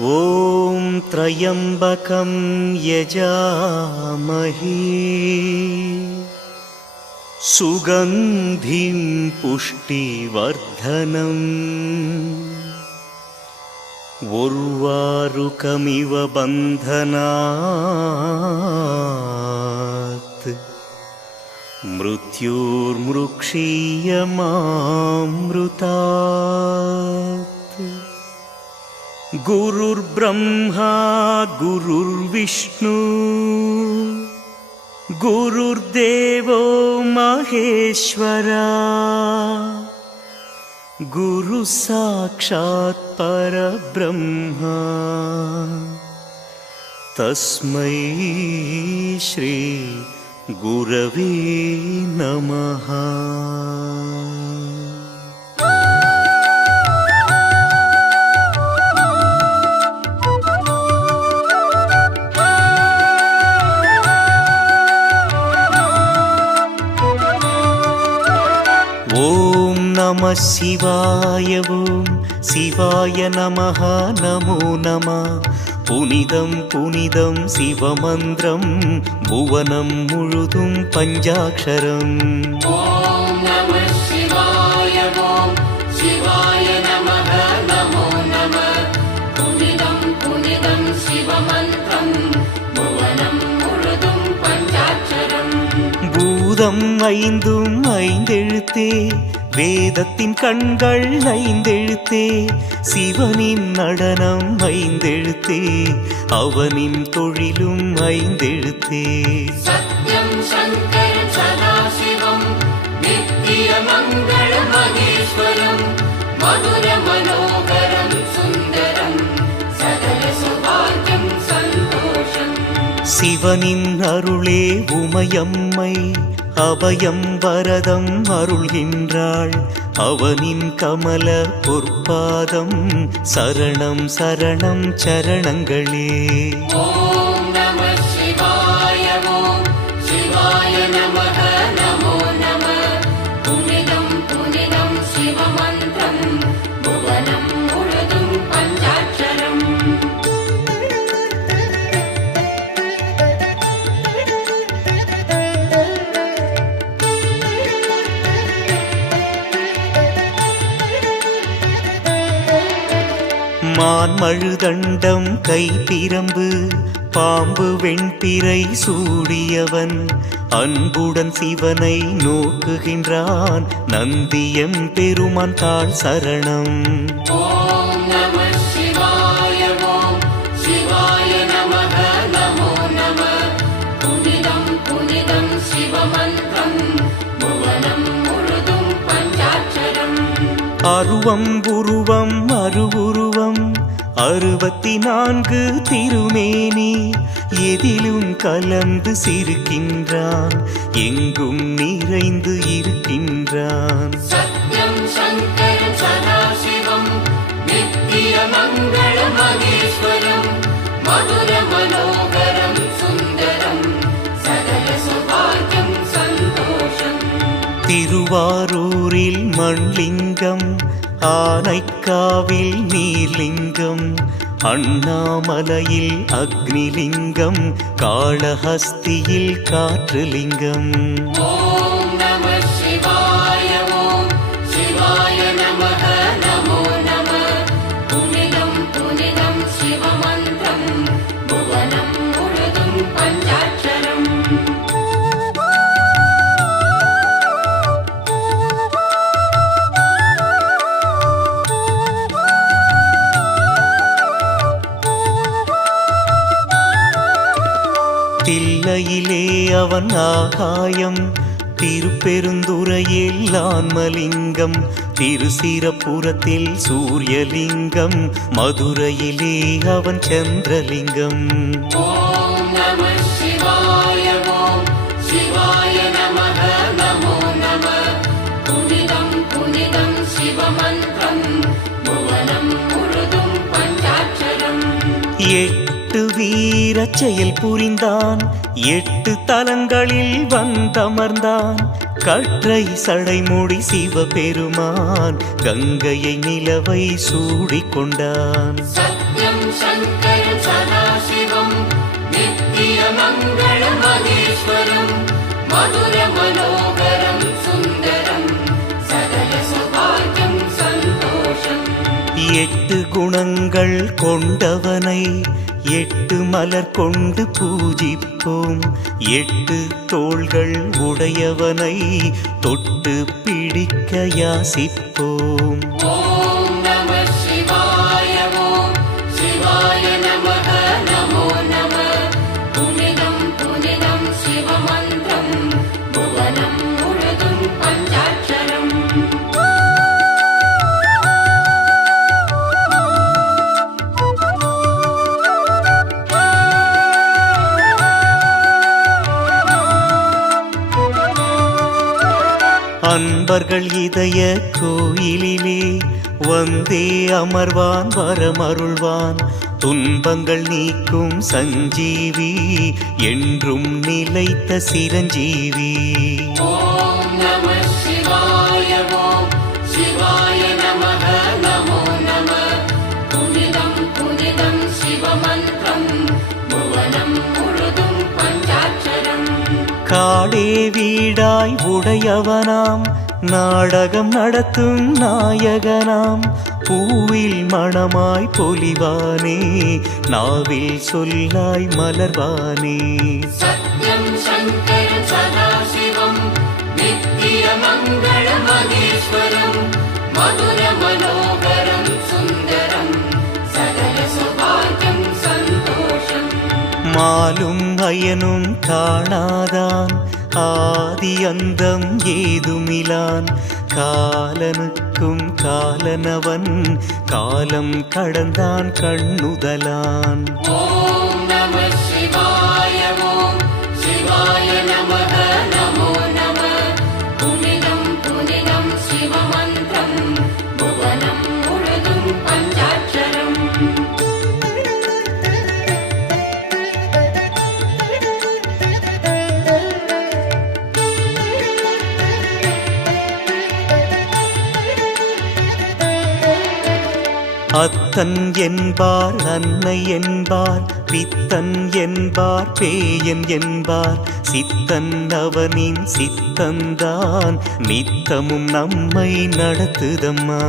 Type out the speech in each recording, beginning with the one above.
ॐ त्र्यम्बकं यजामहे सुगन्धिं पुष्टिवर्धनम् उर्वारुकमिव बन्धनात् मृत्युर्मृक्षीयमामृतात्। गुरुर्ब्रह्मा गुरुर्विष्णु गुरुर्देवो महेश्वरा गुरुः साक्षात् परब्रह्मा तस्मै श्री गुरवे नमः। ॐ नमः शिवाय ॐ शिवाय नमः नमो नमः। पुनिदं पुनिदं शिवमन्त्रं भुवनं मुळुदुं पञ्चाक्षरम्। ॐ नमः शिवाय ॐ शिवाय नमः नमो नमः। पुनिदं पुनिदं शिवमन्त्रं भुवनं मुळुदुं पञ्चाक्षरम्। பூதம் ஐந்தும் ஐந்தெழுத்தே வேதத்தின் கண்கள் ஐந்தெழுத்தே சிவனின் நடனம் ஐந்தெழுத்தே அவனின் தொழிலும் ஐந்தெழுத்தே। சத்யம் சங்கரம் சதாசிவம் நித்திய மங்கள மகேஸ்வரம் மதுர மனோகரம் சுந்தரம் சகல சௌபாகியம் சந்தோஷம்। சிவனின் அருளே உமையம்மை அபயம் வரதம் அருள்கின்றாள் அவனின் கமல பொற்பாதம் சரணம் சரணம் சரணங்களே। ஓம் நமः சிவாய ஓம் சிவாய நமः நமோ நமः। புனிதம் புனிதம் சிவமந்திரம் புவனம் முழுதும் பஞ்சாட்சரம்। மான்மழுதண்டம் கைப்பிரம்பு பாம்பு வெண்பிறை சூடியவன் அன்புடன் சிவனை நோக்குகின்றான் நந்தியம் பெருமான் தாழ் சரணம்। ஓம் நமः சிவாய ஓம் சிவாய நமः நமோ நமः। புனிதம் புனிதம் சிவமந்திரம் புவனம் முழுதும் பஞ்சாட்சரம்। அருவம் உருவம் அருவுருவம் 64 திருமேனி எதிலும் கலந்து சிரிக்கின்றான் எங்கும் நிறைந்து இருக்கின்றான்। சத்யம் சங்கரம் சதாசிவம் நித்திய மங்கள மகேஸ்வரம் மதுர மனோகரம் சுந்தரம் சகல சௌபாகியம் சந்தோஷம்। திருவாரூரில் மண்லிங்கம் ஆனைக்காவில் நீர்லிங்கம் அண்ணாமலையில் அக்னிலிங்கம் காளஹஸ்தியில் காற்றுலிங்கம்। ஓம் நமः சிவாய ஓம் சிவாய நமः நமோ நமः। புனிதம் புனிதம் சிவமந்திரம் புவனம் முழுதும் பஞ்சாட்சரம்। தில்லையிலே அவன் ஆகாயம் திருப்பெருந்துறையில் ஆன்மலிங்கம் திருசிரப்புரத்தில் சூரியலிங்கம் மதுரையிலே அவன் சந்திரலிங்கம்। ஓம் நமः சிவாய ஓம் சிவாய நமः நமோ நமः। புனிதம் புனிதம் சிவமந்திரம் புவனம் முழுதும் பஞ்சாட்சரம்। 8 வீரச் செயல் புரிந்தான் 8 தலங்களில் வந்தமர்ந்தான் கற்றை சடைமுடி சிவபெருமான் கங்கையை நிலவை சூடிக்கொண்டான். சத்யம் சங்கரம் சதாசிவம் நித்திய மங்கள மகேஸ்வரம் மதுர மனோகரம் சுந்தரம் சகல சௌபாகியம் சந்தோஷம். 8 குணங்கள் கொண்டவனை 8 மலர் கொண்டு பூஜிப்போம். 8 தோள்கள் உடையவனை தொட்டு பிடிக்க யாசிப்போம். ஓம் நம சிவாய ஓம் சிவாய நமः நமோ நம. புனிதம் புனிதம் சிவமந்திரம் புவனம் முழுதும் பஞ்சாட்சரம். அன்பர்கள் இதய கோயிலிலே வந்தே அமர்வான் வரமருள்வான். துன்பங்கள் நீக்கும் சஞ்சீவி என்றும் நிலைத்த சிரஞ்சீவி. ஓம் நம சிவாய ஓம் சிவாய நமः நமோ நம. புனிதம் புனிதம் சிவமந்திரம் புவனம் முழுதும் பஞ்சாட்சரம். காடே வீடாய் உடையவனாம் நாடகம் நடத்தும் நாயகனாம். பூவில் மணமாய் பொலிவானே நாவில் சொல்லாய் மலர்வானே. சத்யம் சங்கரம் சதாசிவம் நித்திய மங்கள மகேஸ்வரம் மதுர மனோகரம் சுந்தரம் சகல சௌபாகியம் சந்தோஷம். மாலும் அயனும் காணாதான் ஆதி அந்தம் ஏதுமிலான். காலனுக்கும் காலனவன் காலம் கடந்தான் கண்ணுதலான். ஓம் நம சிவாய ஓம் சிவாய நமः நமோ நம. புனிதம் புனிதம் சிவமந்திரம் புவனம் முழுதும் பஞ்சாட்சரம். அத்தன் என்பார் அன்னை என்பார் பித்தன் என்பார் பேயன் என்பார். சித்தன் அவனின் சித்தந்தான் நித்தமும் நம்மை நடத்துதம்மா.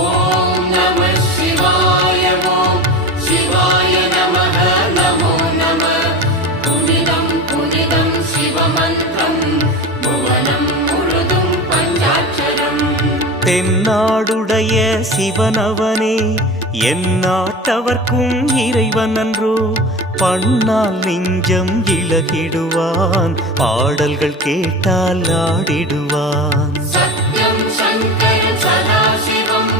ஓம் நம சிவாய ஓம் சிவாய நமः நமோ நம. புனிதம் புனிதம் சிவமந்திரம் புவனம் முழுதும் பஞ்சாட்சரம். தென்னாடுடைய சிவனவனே எந்நாட்டவர்க்கும் இறைவன் அன்றோ. பண்ணால் நெஞ்சம் இளகிடுவான் பாடல்கள் கேட்டால் ஆடிடுவான். சத்யம் சங்கரம் சதாசிவம்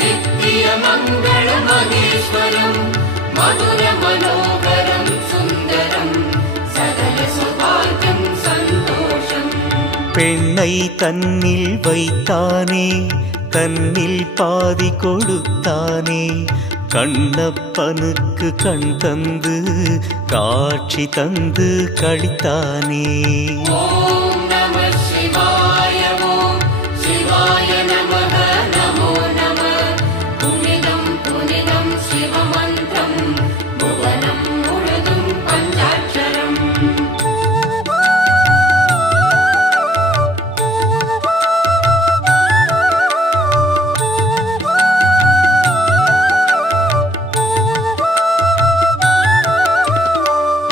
நித்திய மங்கள மகேஸ்வரம் மதுர மனோகரம் சுந்தரம் சகல சௌபாகியம் சந்தோஷம். பெண்ணை தன்னில் வைத்தானே தன்னில் பாதி கொடுத்தானே. கண்ணப்பனுக்கு கண் தந்து காட்சி தந்து கழித்தானே. ஓம் நம சிவாய ஓம் சிவாய நமः நமோ நம. புனிதம் புனிதம் சிவமந்திரம் புவனம் முழுதும் பஞ்சாட்சரம்.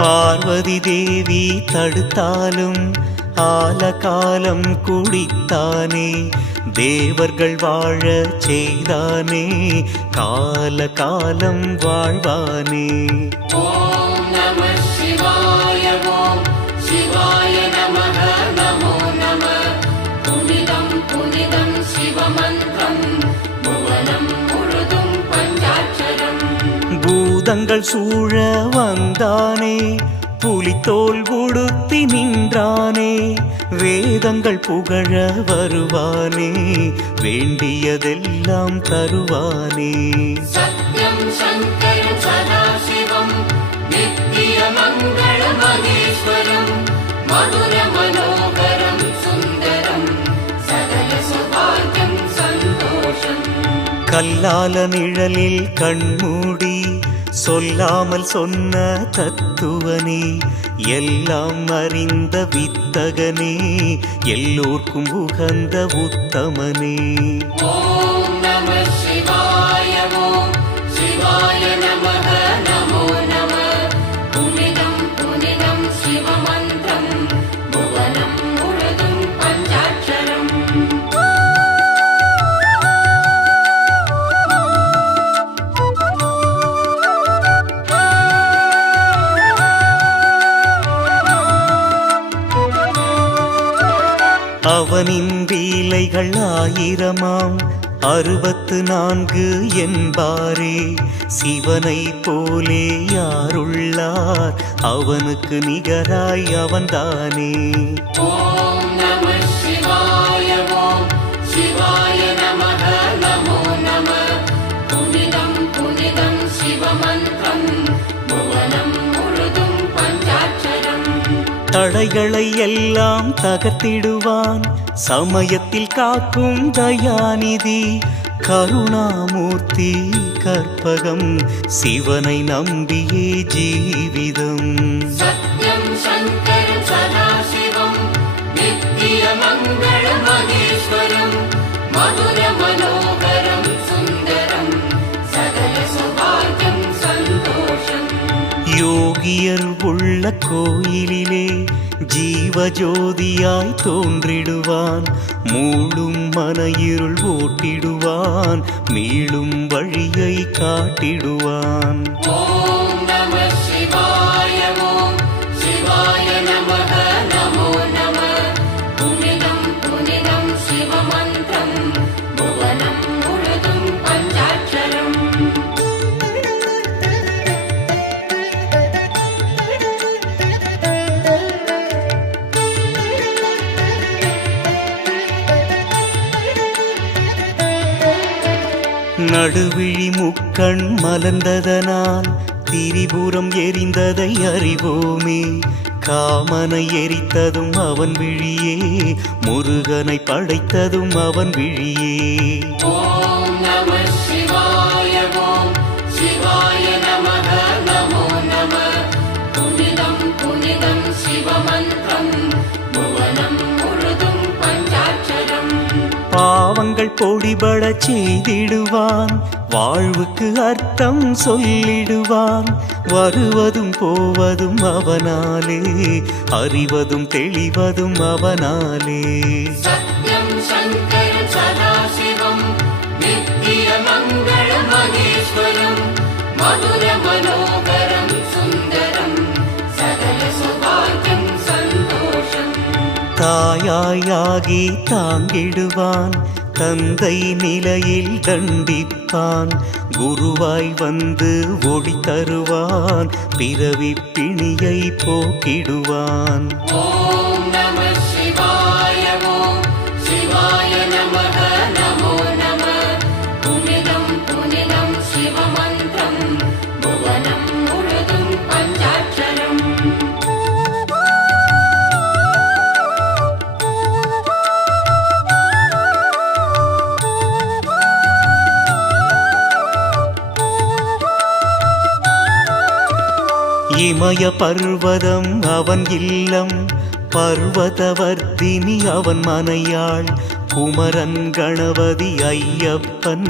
பார்வதி தேவி தடுத்தாலும் ஆலகாலம் குடித்தானே. தேவர்கள் வாழ செய்தானே கால காலம் வாழ்வானே. ஓம் நம சிவாய ஓம் சிவாய நமः நமோ நம. புனிதம் புனிதம் சிவமந்திரம் புவனம் முழுதும் பஞ்சாட்சரம். பூதங்கள் சூழ வந்தானே புலித்தோல் உடுத்தி நின்றானே. வேதங்கள் புகழ வருவானே வேண்டியதெல்லாம் தருவானே. சத்யம் சங்கரம் சதாசிவம் நித்திய மங்கள மகேஸ்வரம் மதுர மனோகரம் சுந்தரம் கல்லால நிழலில் கண்மூடி சொல்லாமல் சொன்ன தத்துவனே, எல்லாம் அறிந்த வித்தகனே, எல்லோர்க்கும் உகந்த உத்தமனே. ஓம் நம சிவாய ஓம் சிவாய நமக நமோ நம. புனிதம் புனிதம் சிவமந்திரம் புவனம் முழுதும் பஞ்சாட்சரம். அவனின் லீலைகள் 1000 64 என்பாரே. சிவனை போலே யாருள்ளார், அவனுக்கு நிகராய் அவன்தானே. ஓம் நம சிவாய ஓம் சிவாய நமக நமோ நம. புனிதம் புனிதம் சிவமந்திரம் புவனம் முழுதும் பஞ்சாட்சரம். தடைகளை எல்லாம் தகர்த்திடுவான், சமயத்தில் காக்கும் தயாநிதி. கருணாமூர்த்தி கற்பகம், சிவனை நம்பியே ஜீவிதம். சத்யம் சங்கரம் சதாசிவம் நித்திய மங்கள மகேஸ்வரம். மதுர மனோகரம் சுந்தரம் சகல சௌபாகியம் சந்தோஷம். யோகியர் உள்ள கோயிலிலே ஜீவஜோதியாய் தோன்றிடுவான். மூளும் மன இருள் ஓட்டிடுவான், மீளும் வழியை காட்டிடுவான். ஓம் நம சிவாய ஓம் சிவாய நமக நமோ நம. புனிதம் புனிதம் சிவமந்திரம் புவனம் முழுதும் பஞ்சாட்சரம். நடுவிழி முக்கண் மலர்ந்ததனால் திரிபுரம் எரிந்ததை அறிவோமே. காமனை எரித்ததும் அவன் விழியே, முருகனை படைத்ததும் அவன் விழியே. ஓம் நம சிவாய ஓம் சிவாய நமக நமோ நம. புனிதம் புனிதம் சிவமந்திரம் புவனம் முழுதும் பஞ்சாட்சரம். பாவங்கள் பொடிபடச் செய்திடுவான், வாழ்வுக்கு அர்த்தம் சொல்லிடுவான். வருவதும் போவதும் அவனாலே, அறிவதும் தெளிவதும் அவனாலே. சத்யம் சங்கரம் சதாசிவம் நித்திய மங்கள மகேஸ்வரம். மதுர மனோகரம் சுந்தரம் சகல சௌபாகியம் சந்தோஷம். தாயாயாகி தாங்கிடுவான், தந்தை நிலையில் தண்டிப்பான். குருவாய் வந்து ஒளி தருவான், பிறவி பிணியை போக்கிடுவான். ஓம் நம சிவாய ஓம் சிவாய நமக நமோ நம. புனிதம் புனிதம் சிவமந்திரம் புவனம் முழுதும் பஞ்சாட்சரம். இமய பர்வதம் அவன் இல்லம், பர்வதவர்த்தினி அவன் மனையாள். குமரன் கணபதி ஐயப்பன்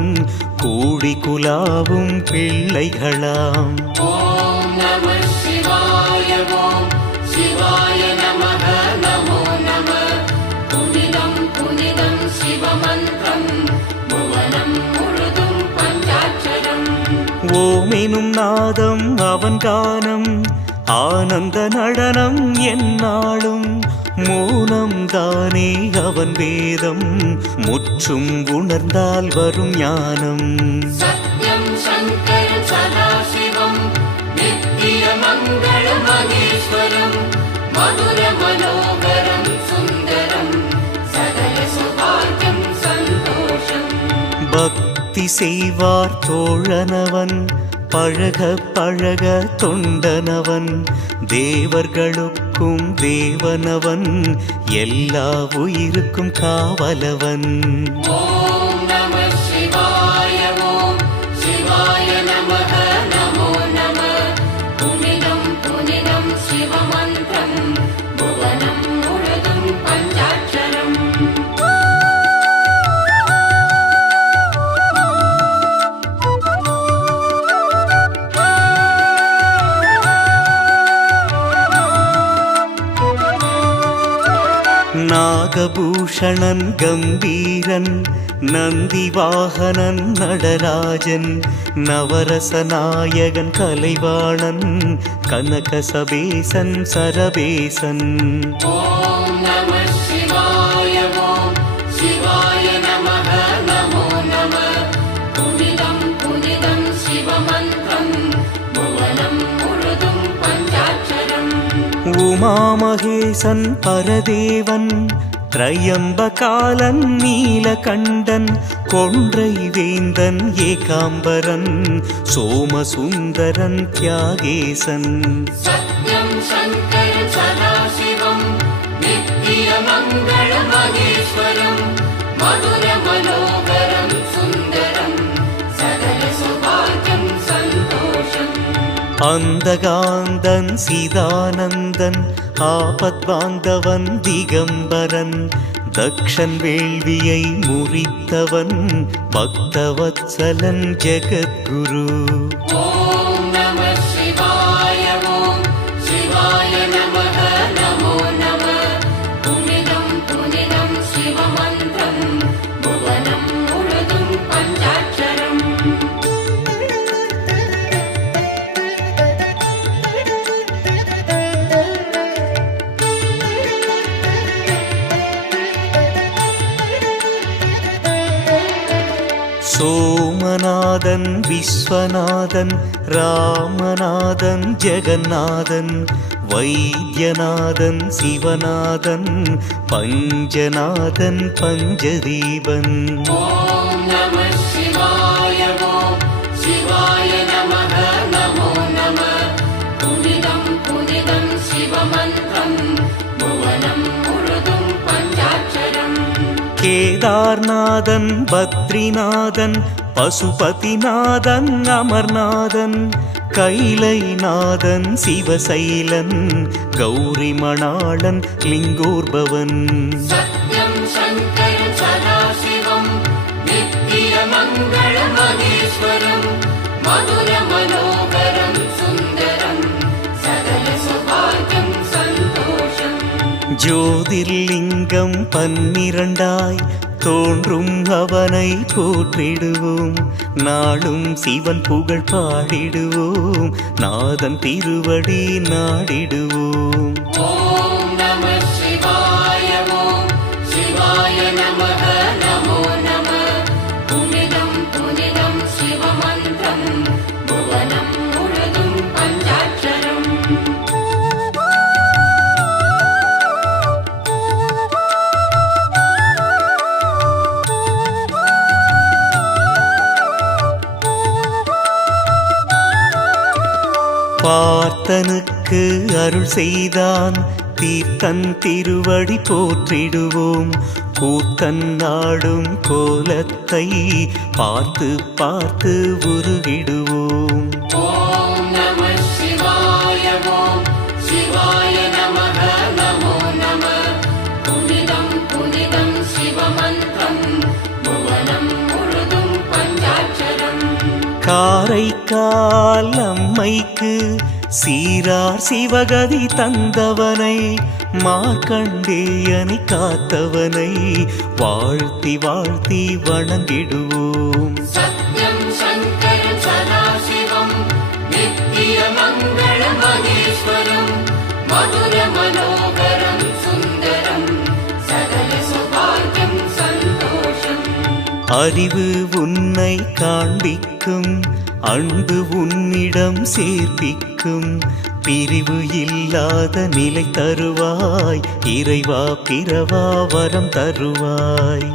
கூடி குலாவும் பிள்ளைகளாம். ஓம் நம சிவாய ஓம் சிவாய நமக நமோ நம. புனிதம் புனிதம் சிவமந்திரம் புவனம் முழுதும் பஞ்சாட்சரம். ஓமெனும் நாதம் அவன் கானம், ஆனந்த நடனம் எந்நாளும். மௌனம் தானே அவன் வேதம், முற்றும் உணர்ந்தால் வரும் ஞானம். சத்யம் சங்கரம் சதாசிவம் நித்திய மங்கள மகேஸ்வரம். மதுர மனோகரம் சுந்தரம் சகல சௌபாகியம் சந்தோஷம். பக்தி செய்வார் தோழனவன், பழக பழக தொண்டனவன். தேவர்களுக்கும் தேவனவன், எல்லா உயிருக்கும் காவலவன். ஓம் நம சிவாய நாகபூஷணன் கம்பீரன் நந்திவாகனன் நடராஜன் நவரசநாயகன் கலைவாணன் கனகசபேசன் சரபேசன். ஓம் நம சிவாய ஓம் சிவாய நமः நமோ நமः. புனிதம் புனிதம் சிவமந்திரம் புவனம் முழுதும் பஞ்சாட்சரம். உமாமகேசன் பரதேவன் திரையம்பகாலன் நீலகண்டன் கொன்றை வேந்தன் ஏகாம்பரன் சோமசுந்தரன் தியாகேசன். சத்யம் சங்கரன் சதாசிவம் நித்தியமங்கள மகேஸ்வரம் மதுர மனோகரம் சுந்தரம் சகல சௌபாகியம் சந்தோஷம். அந்தகாந்தன் சிதானந்தன் ஆபத்பாந்தவன் திகம்பரன் தக்ஷன் வேள்வியை முறித்தவன் பக்தவத்சலன் ஜெகத்குரு. ஓம் நம சிவாய ஓம் சிவாய நமः நமோ நமः. புனிதம் புனிதம் சிவமந்திரம் புவனம் முழுதும் பஞ்சாட்சரம். சோமநாதன் விஸ்வநாதன் ராமநாதன் ஜெகநாதன் வைத்தியநாதன் சிவநாதன் பஞ்சநாதன் பஞ்சதீபன். ஓம் நம சிவாய ஓம் சிவாய நமः நமோ நமः. புனிதம் புனிதம் சிவமந்திரம் புவனம் முழுதும் பஞ்சாட்சரம். கேதார்நாதன் பத்ரிநாதன் பசுபதிநாதன் அமர்நாதன் கைலைநாதன் சிவசைலன் கௌரிமணாளன் லிங்கோர்பவன். சத்யம் சங்கரன் சதாசிவம் நித்தியமங்கள மகேஸ்வரம் மதுர மனோகரம் சுந்தரம் சகல சௌபாகியம் சந்தோஷம். ஜோதிர்லிங்கம் 12 தோன்றும் அவனை போற்றிடுவோம் நாளும் சிவன் புகழ் பாடிடுவோம் நாதன் திருவடி நாடிடுவோம். ஓம் நம சிவாய ஓம் சிவாய நமः நமோ நமः. புனிதம் புனிதம் சிவமந்திரம் புவனம் முழுதும் பஞ்சாட்சரம். பார்த்தனுக்கு அருள் செய்தான் தீர்த்தன் திருவடி போற்றிடுவோம் கூத்தன் நாடும் கோலத்தை பார்த்து பார்த்து உருகிடுவோம். ஓம் நம சிவாய ஓம் சிவாய நமः நமோ நமः. புனிதம் புனிதம் சிவமந்திரம் புவனம் முழுதும் பஞ்சாட்சரம். காரைக்கால் அம்மைக்கு சீரார் சிவகதி தந்தவனை மார்க்கண்டேயனை காத்தவனை வாழ்த்தி வாழ்த்தி வணங்கிடுவோம். சத்யம் சங்கரன் சதாசிவம் நித்தியமங்கள மகேஸ்வரம் மதுர மனோகரம் சுந்தரம் சகல சௌபாகியம் சந்தோஷம். அறிவு உன்னை காண்பிக்கும் அன்பு உன்னிடம் சேர்ப்பிக்கும் பிரிவு இல்லாத நிலை தருவாய் இறைவா பிறவா வரம் தருவாய்.